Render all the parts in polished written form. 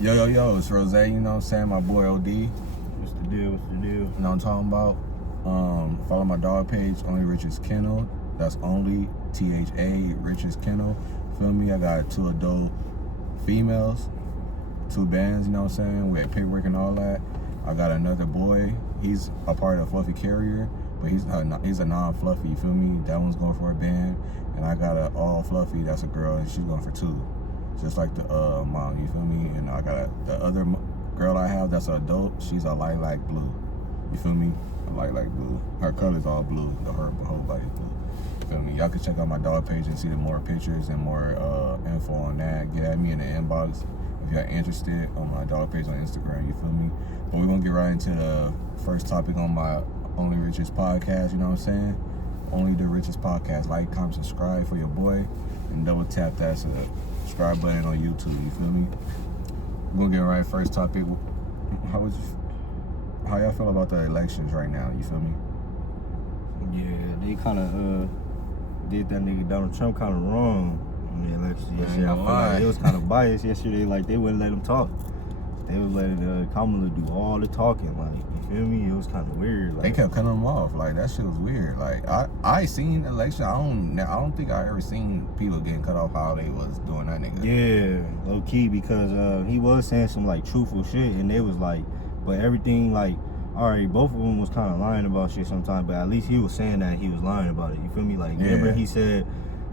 Yo, it's Rose, you know what I'm saying? My boy OD. What's the deal? You know what I'm talking about? Follow my dog page, Onlythariches Kennel. That's only THA Riches Kennel. Feel me? I got 2 adult females, 2 bands, you know what I'm saying? We had paperwork and all that. I got another boy. He's a part of Fluffy Carrier, but he's a non-fluffy, you feel me? That one's going for a band. And I got an all fluffy, that's a girl, and she's going for 2. Just like the mom, you feel me? And I got the other girl I have that's an adult. She's a lilac blue. You feel me? A lilac blue. Her color's all blue. Her whole body is blue. You feel me? Y'all can check out my dog page and see the more pictures and more info on that. Get at me in the inbox if y'all interested on my dog page on Instagram. You feel me? But we're gonna get right into the first topic on my Onlythariches podcast. You know what I'm saying? Only the Richest podcast. Like, comment, subscribe for your boy, and double tap that subscribe button on YouTube. You feel me? We're gonna get right first topic. How y'all feel about the elections right now? You feel me? Yeah, they kind of did that nigga Donald Trump kind of wrong in the election yesterday. I feel like it was kind of biased yesterday. Like, they wouldn't let him talk. They was letting Kamala do all the talking. Like, you feel me? It was kind of weird. Like, they kept cutting him off. Like, that shit was weird. Like, I seen the election. I don't think I ever seen people getting cut off how they was doing that nigga. Yeah, low key, because he was saying some like truthful shit, and they was like, but everything like, all right, both of them was kind of lying about shit sometimes, but at least he was saying that he was lying about it. You feel me? Like, remember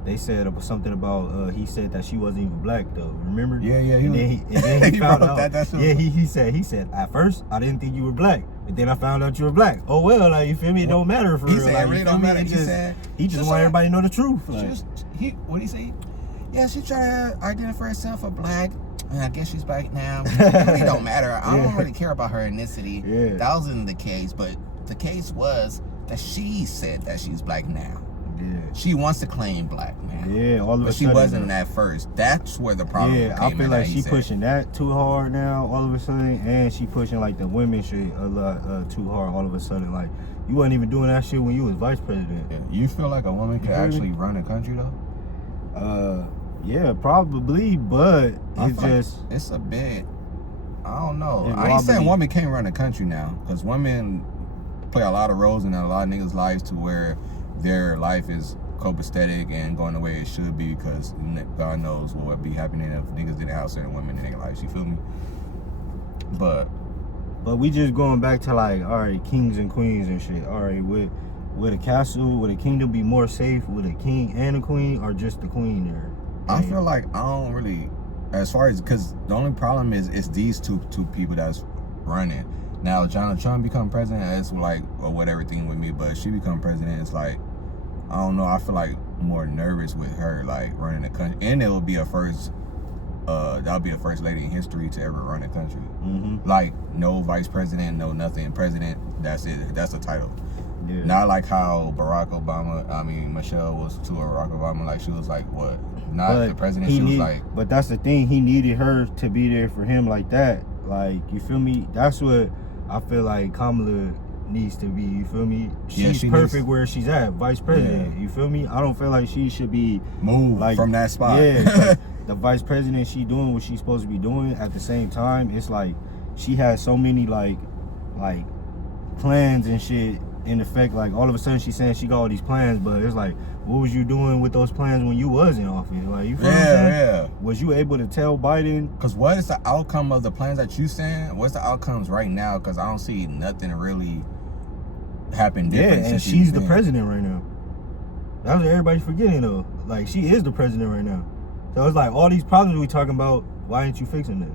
they said something about he said that she wasn't even black though. Remember? Yeah. And then he found out. He said at first I didn't think you were black, but then I found out you were black. Oh well, like, you feel me? It don't matter for real. He said like, it really don't matter. He just want everybody to know the truth. Like, what he say? Yeah, she tried to identify herself as black. And I guess she's black now. It really don't matter. I don't really care about her ethnicity. Yeah. That wasn't the case, but the case was that she said that she's black now. Yeah. She wants to claim black now. Yeah, all of a but sudden. she wasn't at first. That's where the problem came in. I feel like she pushing that too hard now, all of a sudden, and she pushing like the women shit a lot too hard all of a sudden. Like, you wasn't even doing that shit when you was vice president. Yeah. You feel like a woman could actually run a country though? Yeah, probably, but it's a bit. I don't know. I ain't saying women can't run a country now, because women play a lot of roles in a lot of niggas' lives to where their life is copacetic and going the way it should be, because God knows what would be happening if niggas didn't have certain women in their lives. You feel me? But we just going back to like, all right, kings and queens and shit. All right, would a castle, would a kingdom be more safe with a king and a queen, or just the queen there? I feel like I don't really, as far as, because the only problem is it's these two people that's running. Now, Donald Trump become president, it's like what everything with me, but she become president, it's like, I don't know, I feel like more nervous with her, like, running the country. And it will be that'll be a first lady in history to ever run a country. Mm-hmm. Like, no vice president, no nothing, president, that's it, that's the title. Yeah. Not like how Michelle was to Barack Obama, like she was like, what? Not the president, she was like. But that's the thing, he needed her to be there for him like that. Like, you feel me? That's what I feel like Kamala needs to be, you feel me? She's perfect where she's at, vice president, you feel me? I don't feel like she should be moved like, from that spot. Yeah, the vice president, she doing what she's supposed to be doing. At the same time, it's like she has so many like plans and shit in effect. Like, all of a sudden she's saying she got all these plans, but it's like, what was you doing with those plans when you was in office? Like, you feel what I'm saying? Yeah. Was you able to tell Biden? Because what is the outcome of the plans that you saying? What's the outcomes right now? Because I don't see nothing really happen different. Yeah, and she's the president right now. That's what everybody's forgetting though. Like, she is the president right now. So it's like, all these problems we talking about, why ain't you fixing it?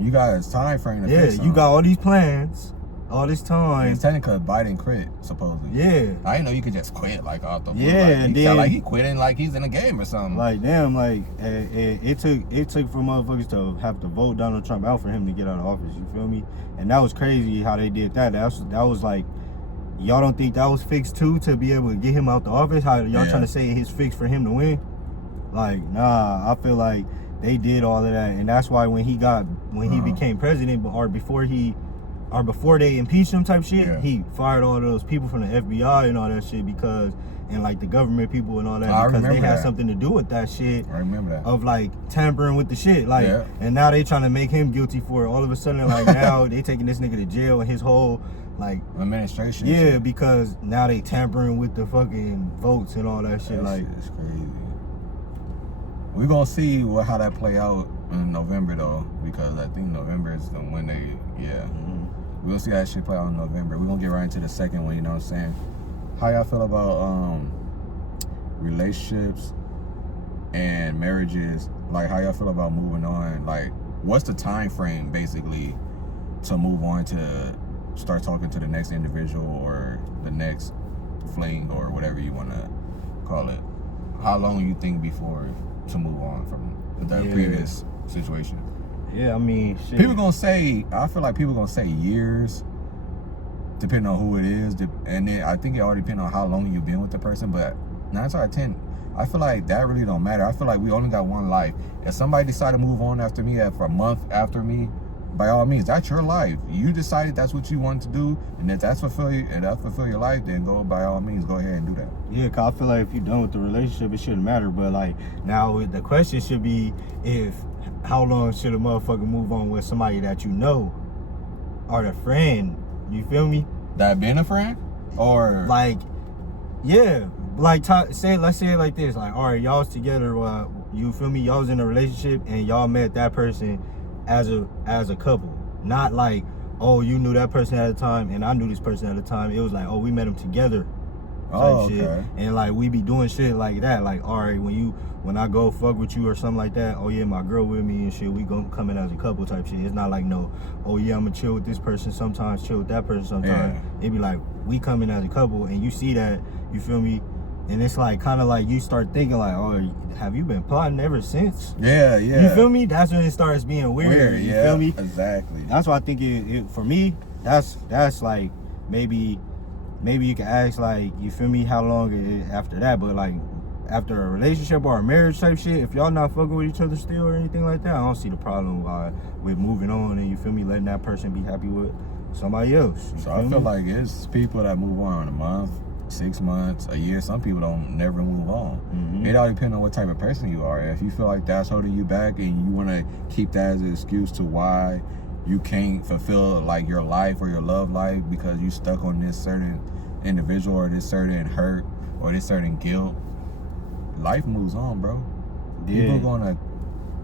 You got a time frame to fix them. You got all these plans, all this time. It's technically Biden quit, supposedly. Yeah. I didn't know you could just quit, like, off the Yeah, like, and then, like he quitting like he's in a game or something. Like, damn, like, it took for motherfuckers to have to vote Donald Trump out for him to get out of office, you feel me? And that was crazy how they did that. That was like, y'all don't think that was fixed too, to be able to get him out the office? How y'all trying to say it's fixed for him to win? Like, nah, I feel like they did all of that, and that's why when he became president, or before they impeached him type shit, he fired all those people from the FBI and all that shit, because and like the government people and all that, I because they remember had that. something to do with that shit. I remember that. Of like tampering with the shit, like, Yeah. and now they trying to make him guilty for it. All of a sudden, like now they taking this nigga to jail and his whole like administration. yeah, shit. because now they tampering with the fucking votes and all that shit. That Like, shit is crazy. We're gonna see how that play out in November though, because I think November is when they we're gonna see how that shit play out in November. We're gonna get right into the second one, you know what I'm saying? How y'all feel about relationships and marriages? Like, how y'all feel about moving on? Like, what's the time frame basically to move on to start talking to the next individual or the next fling or whatever you want to call it? How long you think before to move on from the previous situation? yeah, I mean, shit. People gonna say, I feel like people gonna say years, depending on who it is, and then I think it all depends on how long you've been with the person. But 9 out of 10, I feel like that really don't matter. I feel like we only got one life. If somebody decide to move on after me, for a month after me, by all means, that's your life. You decided that's what you want to do, and if that's fulfill your life, then go, by all means, go ahead and do that. Yeah, cause I feel like if you're done with the relationship, it shouldn't matter. But like now, the question should be how long should a motherfucker move on with somebody that you know or a friend? You feel me? That been a friend, or like, yeah, like let's say it like this. Like, all right, y'all was together. You feel me? Y'all was in a relationship and y'all met that person as a couple. Not like, oh, you knew that person at a time and I knew this person at a time. It was like, oh, we met them together. Type shit. And like we be doing shit like that. Like, all right, when I go fuck with you or something like that, oh yeah, my girl with me and shit, we gonna come in as a couple type shit. It's not like, no, oh yeah, I'm gonna chill with this person sometimes, chill with that person sometimes. It be like, we come in as a couple and you see that, you feel me? And it's like kind of like you start thinking like, oh, have you been plotting ever since? Yeah. You feel me? That's when it starts being weird. You feel me? Exactly. That's why I think it for me, that's like maybe you can ask, like, you feel me, how long it is after that. But like after a relationship or a marriage type shit, if y'all not fucking with each other still or anything like that, I don't see the problem with moving on and, you feel me, letting that person be happy with somebody else. So I feel like it's people that move on in a month, 6 months, a year. Some people don't never move on. It all depends on what type of person you are. If you feel like that's holding you back and you want to keep that as an excuse to why you can't fulfill like your life or your love life because you stuck on this certain individual or this certain hurt or this certain guilt, life moves on, bro. People gonna,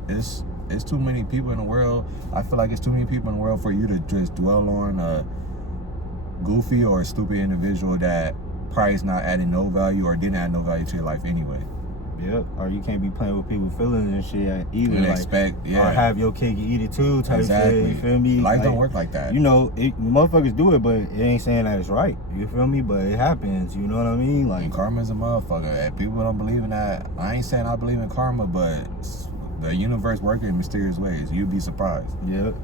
it's too many people in the world. I feel like it's too many people in the world for you to just dwell on a goofy or a stupid individual that probably is not adding no value or didn't add no value to your life anyway. Yep. Or you can't be playing with people's feelings and shit either. And like, expect, or have your cake and eat it too type shit. You feel me? Life don't work like that. You know, motherfuckers do it, but it ain't saying that it's right. You feel me? But it happens. You know what I mean? Like, and karma's a motherfucker. If people don't believe in that, I ain't saying I believe in karma, but the universe working in mysterious ways. You'd be surprised. Yep.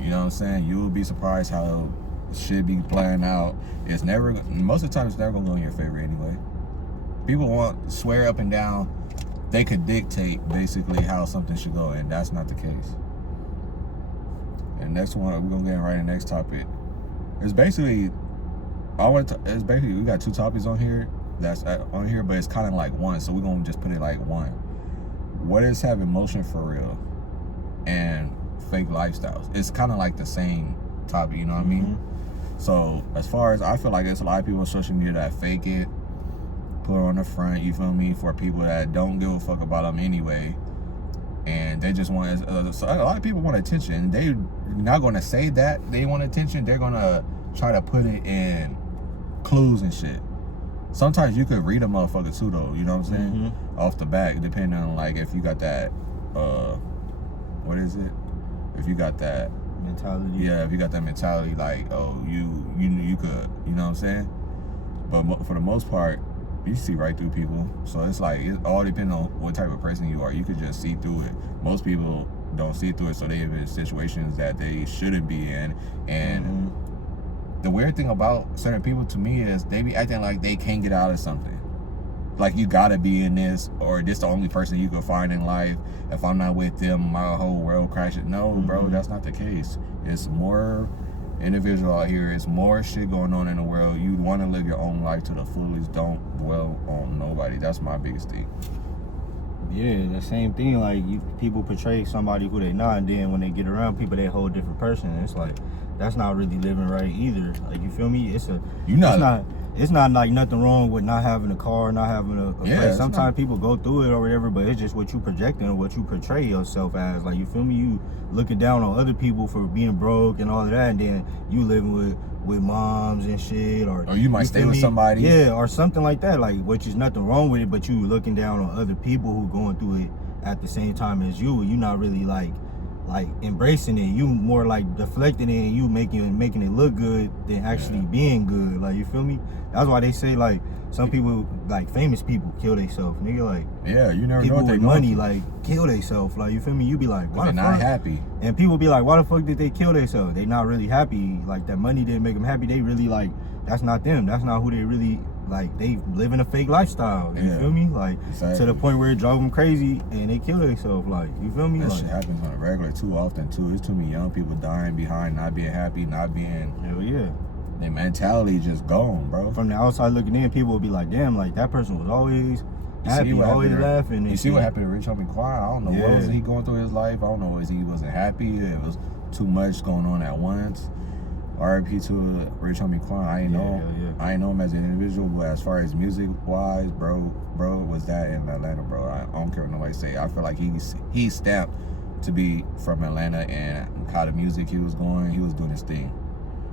You know what I'm saying? You will be surprised how shit be playing out. It's never, most of the time, it's never gonna go in your favor anyway. People swear up and down they could dictate basically how something should go, and that's not the case. And next one, we're gonna get right in the next topic. It's basically, we got 2 topics on here that's on here, but it's kind of like one, so we're gonna just put it like one. What is having emotion for real and fake lifestyles? It's kind of like the same topic, you know what I mean? So as far as, I feel like there's a lot of people on social media that fake it, put it on the front, you feel me, for people that don't give a fuck about them anyway, and they just want, so a lot of people want attention. They're not going to say that they want attention. They're going to try to put it in clues and shit. Sometimes you could read a motherfucker too, though, you know what I'm saying? Off the back, depending on, like, if you got that, what is it? If you got that mentality. Yeah, if you got that mentality, like, oh, you could, you know what I'm saying? But for the most part, you see right through people. So it's like, it all depends on what type of person you are. You could just see through it. Most people don't see through it, so they have in situations that they shouldn't be in. And the weird thing about certain people to me is they be acting like they can't get out of something. Like, you gotta be in this, or this the only person you can find in life. If I'm not with them, my whole world crashes. No, bro, that's not the case. It's more individual out here. It's more shit going on in the world. You want to live your own life to the fullest. Don't dwell on nobody. That's my biggest thing. Yeah, the same thing. Like people portray somebody who they not, and then when they get around people, they a whole different person. It's like that's not really living right either. Like you feel me? It's not like nothing wrong with not having a car, not having a place. Sometimes people go through it or whatever, but it's just what you projecting or what you portray yourself as. Like you feel me? You looking down on other people for being broke and all of that, and then you living with moms and shit, or you might stay with somebody, yeah, or something like that. Like, which is nothing wrong with it, but you looking down on other people who going through it at the same time as you. You not really like embracing it. You more like deflecting it and you making it look good than actually being good. Like you feel me? That's why they say like some people, like famous people, kill themselves. Nigga, like you never people know what with they money like kill themselves. Like you feel me? You be like, why they're not happy, and people be like, why the fuck did they kill themselves? They not really happy. Like that money didn't make them happy. They really like that's not them. That's not who they really like. They living a fake lifestyle. You feel me? Like to the point where it drove them crazy and they kill themselves. Like you feel me? That like, shit happens on a regular too often too. There's too many young people dying behind not being happy, not being. Hell yeah. Their mentality just gone, bro. From the outside looking in, people will be like, damn, like that person was always happy, always laughing. You see what happened to Rich Homie Quan? I don't know what was he going through his life. I don't know if he wasn't happy. It was too much going on at once. R.I.P. to Rich Homie Quan. I ain't know him as an individual, but as far as music wise, bro was that in Atlanta, bro. I don't care what nobody say. I feel like he stamped to be from Atlanta, and how the music he was going, he was doing his thing.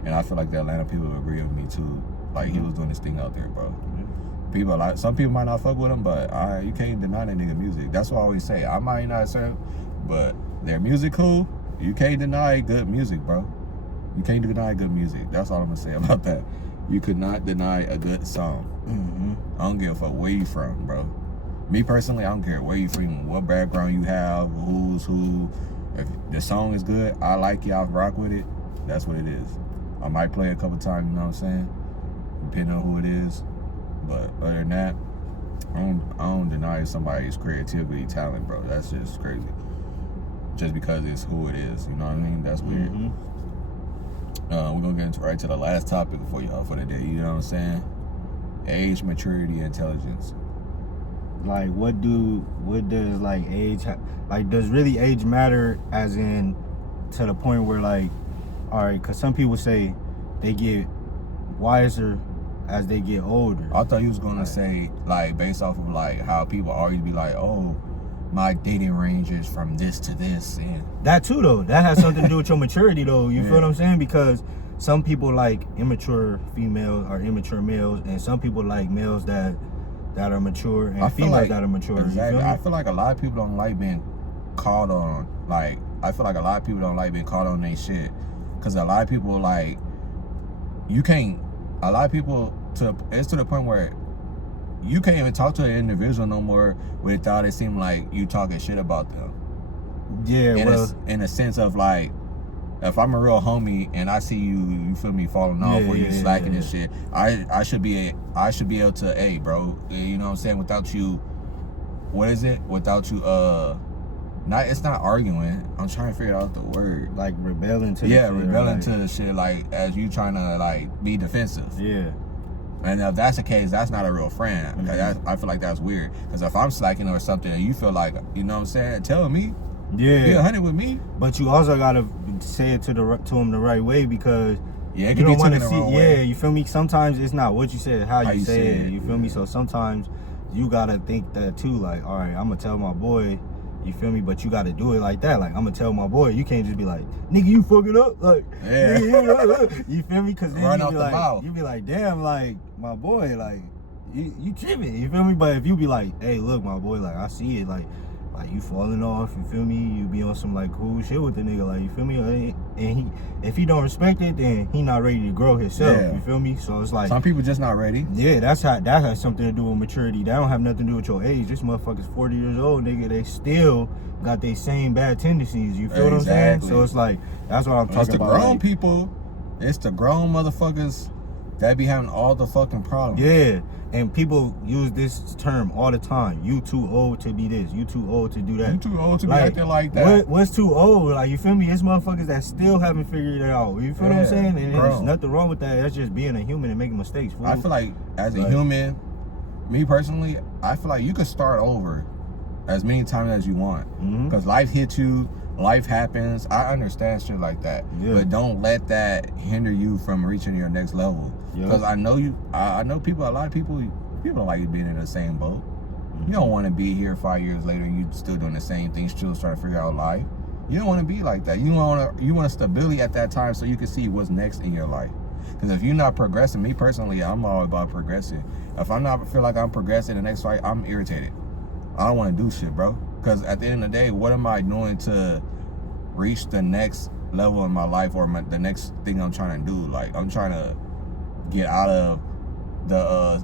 And I feel like the Atlanta people agree with me too. Like he was doing this thing out there, bro. People like some people might not fuck with him, but you can't deny that nigga music. That's what I always say. I might not say, but their music cool. You can't deny good music, bro. You can't deny good music. That's all I'm gonna say about that. You could not deny a good song. I don't give a fuck where you from, bro. Me personally, I don't care where you from, what background you have, who's who. If the song is good, I like it, I rock with it. That's what it is. I might play a couple times, you know what I'm saying? Depending on who it is. But other than that, I don't deny somebody's creativity, talent, bro. That's just crazy. Just because it's who it is, you know what I mean? That's weird. We're gonna get into right to the last topic for y'all for the day, you know what I'm saying? Age, maturity, intelligence. Like what does like age like does really age matter, as in to the point where like, all right, because some people say they get wiser as they get older. I thought you was gonna say like based off of like how people always be like, oh, my dating range is from this to this, and that too though. That has something to do with your maturity though. You feel what I'm saying? Because some people like immature females or immature males, and some people like males that are mature and females that are mature. Exactly. You feel me? I feel like a lot of people don't like being called on. Like I feel like a lot of people don't like being called on their shit. Cause a lot of people like, you can't, a lot of people, it's to the point where you can't even talk to an individual no more without it seem like you talking shit about them. Yeah, in a sense of like, if I'm a real homie and I see you feel me, falling off or you slacking and shit, I should be able to, hey bro, you know what I'm saying, without you, without you, it's not arguing. I'm trying to figure out the word. Like rebelling to the shit, like as you trying to like be defensive. Yeah. And if that's the case, that's not a real friend. I feel like that's weird. Because if I'm slacking or something and you feel like, you know what I'm saying, tell me. Yeah. Be 100 with me. But you also gotta say it to him the right way, because it you don't want to see. You feel me? Sometimes it's not what you said, how you say it. You feel me? So sometimes you gotta think that too. Like, all right, I'm gonna tell my boy. You feel me? But you got to do it like that. Like, I'm going to tell my boy. You can't just be like, nigga, you fucking up. Like, you feel me? Because then you be like, damn, like, my boy, like, you tripping. You feel me? But if you be like, hey, look, my boy, like, I see it. Like you falling off. You feel me? You be on some, like, cool shit with the nigga. Like, you feel me? And if he don't respect it, then he not ready to grow himself. Yeah. You feel me? So it's like, some people just not ready. Yeah, that has something to do with maturity. That don't have nothing to do with your age. This motherfucker's 40 years old, nigga. They still got their same bad tendencies. You feel what I'm saying? So it's like, that's what I'm talking about. It's the grown people. It's the grown motherfuckers that be having all the fucking problems. Yeah, and people use this term all the time. You too old to be this. You too old to do that. You too old to be acting like that. What's too old? Like, you feel me? It's motherfuckers that still haven't figured it out. You feel what I'm saying? And there's nothing wrong with that. That's just being a human and making mistakes. Fool. I feel like as a human, me personally, I feel like you could start over as many times as you want. Because life hits you, life happens. I understand shit like that. Yeah. But don't let that hinder you from reaching your next level. Because I know people, a lot of people don't like being in the same boat. You don't want to be here 5 years later and you still doing the same thing, still trying to figure out life. You don't want to be like that. You want a stability at that time so you can see what's next in your life. Because if you're not progressing, me personally, I'm all about progressing. If I'm not feel like I'm progressing the next fight, I'm irritated. I don't want to do shit, bro. Because at the end of the day, what am I doing to reach the next level in my life or the next thing I'm trying to do? Like, I'm trying to get out of the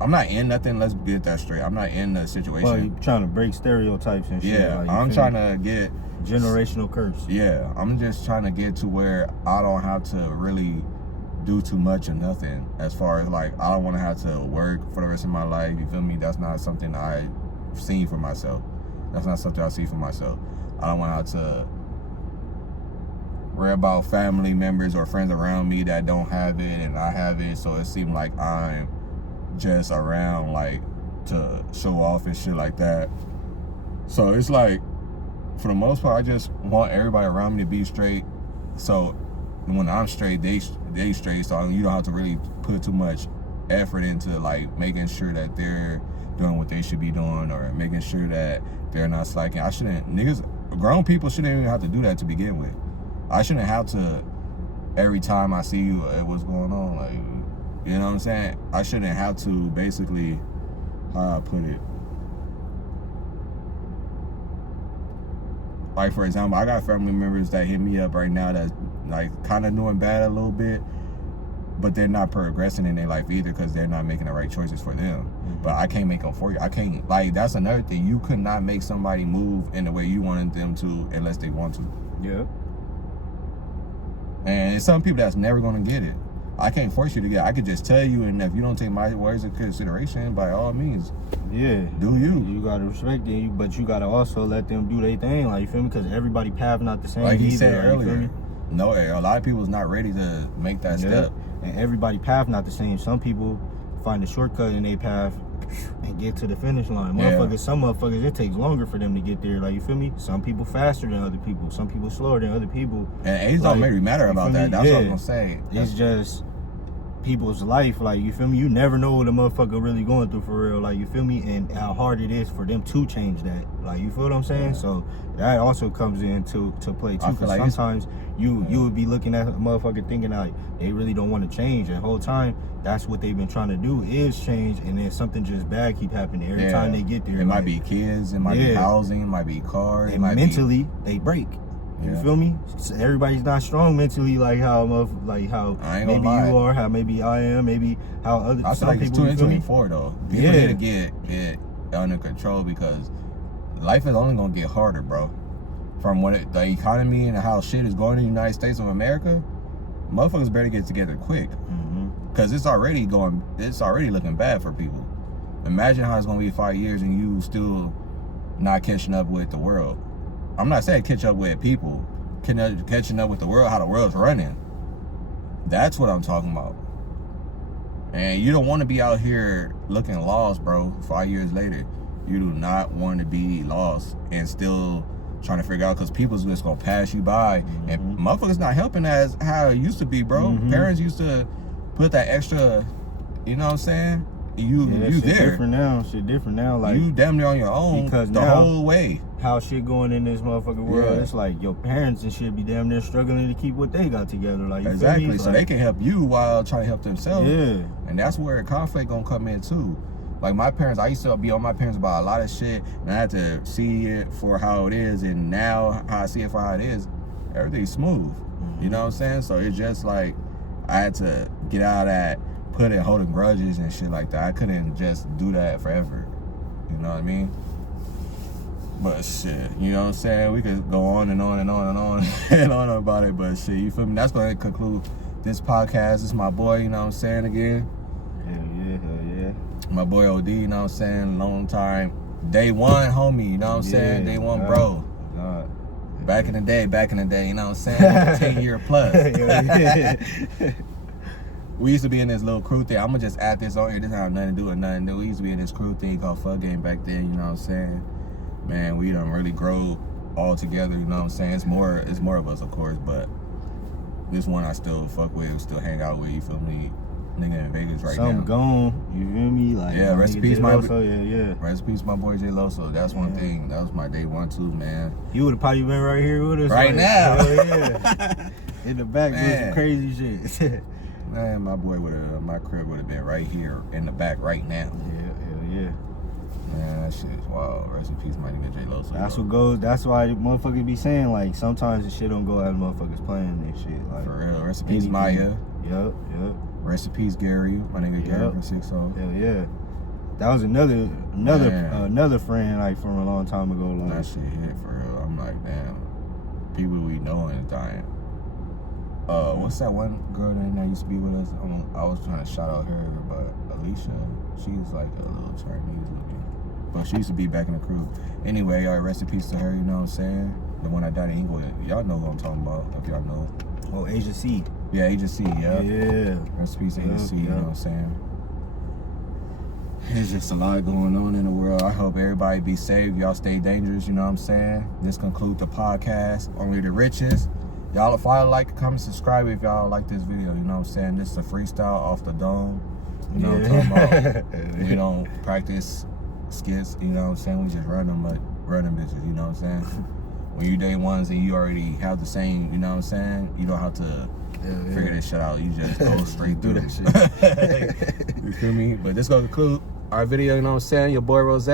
I'm not in nothing. Let's get that straight. I'm not in the situation. Well, you're trying to break stereotypes and shit. Yeah, like, I'm trying to get generational curse. Yeah, I'm just trying to get to where I don't have to really do too much or nothing. As far as like, I don't want to have to work for the rest of my life. You feel me? That's not something I've seen for myself. That's not something I see for myself. I don't want to have to worry about family members or friends around me that don't have it and I have it. So it seems like I'm just around like to show off and shit like that. So it's like, for the most part, I just want everybody around me to be straight. So when I'm straight, they straight. So you don't have to really put too much effort into like making sure that they're doing what they should be doing or making sure that they're not slacking. Grown people shouldn't even have to do that to begin with. I shouldn't have to, every time I see you, what's going on, like, you know what I'm saying? I shouldn't have to basically, how I put it. Like, for example, I got family members that hit me up right now that's like kind of doing bad a little bit, but they're not progressing in their life either because they're not making the right choices for them. But I can't make them for you. I can't, like, that's another thing. You could not make somebody move in the way you wanted them to unless they want to. Yeah. And it's some people that's never going to get it. I can't force you to get it. I could just tell you, and if you don't take my words into consideration, by all means, do you. You got to respect it, but you got to also let them do their thing, like, you feel me? Because everybody path not the same. Like he said earlier, no, a lot of people's not ready to make that step. And everybody path not the same. Some people find a shortcut in their path and get to the finish line. Some motherfuckers, it takes longer for them to get there. Like, you feel me? Some people faster than other people. Some people slower than other people. And age don't really matter about that. That's what I was gonna say. It's just people's life. Like, you feel me? You never know what a motherfucker really going through for real. Like, you feel me? And how hard it is for them to change that. Like, you feel what I'm saying? So that also comes into play too. Because like sometimes you would be looking at a motherfucker thinking like they really don't want to change. The whole time, that's what they've been trying to do is change, and then something just bad keep happening every time they get there. It might be kids, it might be housing, it might be cars. And mentally, they break. You feel me? So everybody's not strong mentally, like how maybe you are, how maybe I am, maybe how other. I feel like it's 2024 though. People need to get it under control because life is only gonna get harder, bro. From the economy and how shit is going in the United States of America, motherfuckers better get together quick. Because it's already looking bad for people. Imagine how it's gonna be 5 years and you still not catching up with the world. I'm not saying catch up with people, catching up with the world, how the world's running. That's what I'm talking about. And you don't want to be out here looking lost, bro, 5 years later. You do not want to be lost and still trying to figure out, because people's just going to pass you by. And motherfuckers not helping as how it used to be, bro. Parents used to put that extra, you know what I'm saying? You there. Shit different now. Like, you damn near on your own because the whole way. How shit going in this motherfucking world, it's like your parents and shit be damn near struggling to keep what they got together. Like, exactly, so they can help you while trying to help themselves. Yeah. And that's where conflict gonna come in too. Like my parents, I used to be on my parents about a lot of shit, and I had to see it for how it is, and now how I see it for how it is, everything's smooth. You know what I'm saying? So it's just like I had to get out of that holding grudges and shit like that. I couldn't just do that forever. You know what I mean? But shit, you know what I'm saying? We could go on and on and on and on and on about it, but shit, you feel me? That's going to conclude this podcast is my boy, you know what I'm saying, again. Hell yeah. My boy OD, you know what I'm saying, long time. Day one, homie, you know what I'm saying? Day one, bro. God. Back in the day, you know what I'm saying? 10 year plus. We used to be in this little crew thing. I'm gonna just add this on here. This don't have nothing to do with nothing new. We used to be in this crew thing called Fuck Game back then, you know what I'm saying? Man, we done really grow all together, you know what I'm saying? It's more of us, of course, but this one I still fuck with, still hang out with, you feel me? Nigga in Vegas right now. Something gone, you feel me? Like, yeah, rest in peace, my Rest in peace, my boy J Loso. That's one thing. That was my day one too, man. You would have probably been right here with us right now. Yeah. In the back doing some crazy shit. Man, my crib would have been right here in the back right now. Yeah. Man, that shit is wild. Rest in peace, my nigga J Loso. That's what goes. That's why motherfuckers be saying, like, sometimes the shit don't go as motherfuckers playing and shit. Like, for real. Rest in peace, Maya. Yep. Rest in peace, Gary. My nigga Gary from 6 Hell yeah. That was another friend, like, from a long time ago. Like, that shit hit for real. I'm like, damn. People we know is dying. What's that one girl that used to be with us? I was trying to shout out her, but Alicia, she's like a little Chinese looking. But she used to be back in the crew. Anyway, y'all, rest in peace to her, you know what I'm saying? The one that died in England. Y'all know who I'm talking about, if y'all know. Oh, Asia C. Yeah, Asia C, yeah. Yeah. Rest in peace, Asia C, you know what I'm saying? There's just a lot going on in the world. I hope everybody be safe. Y'all stay dangerous, you know what I'm saying? This concludes the podcast, Only the Richest. Y'all follow, like, comment, subscribe if y'all like this video, you know what I'm saying? This is a freestyle off the dome. You know what I'm talking about? We don't practice skits, you know what I'm saying? We just run them bitches, you know what I'm saying? When you day ones and you already have the same, you know what I'm saying? You don't have to figure this shit out. You just go straight through that shit. You feel me? But this gonna conclude our video, you know what I'm saying? Your boy Rose.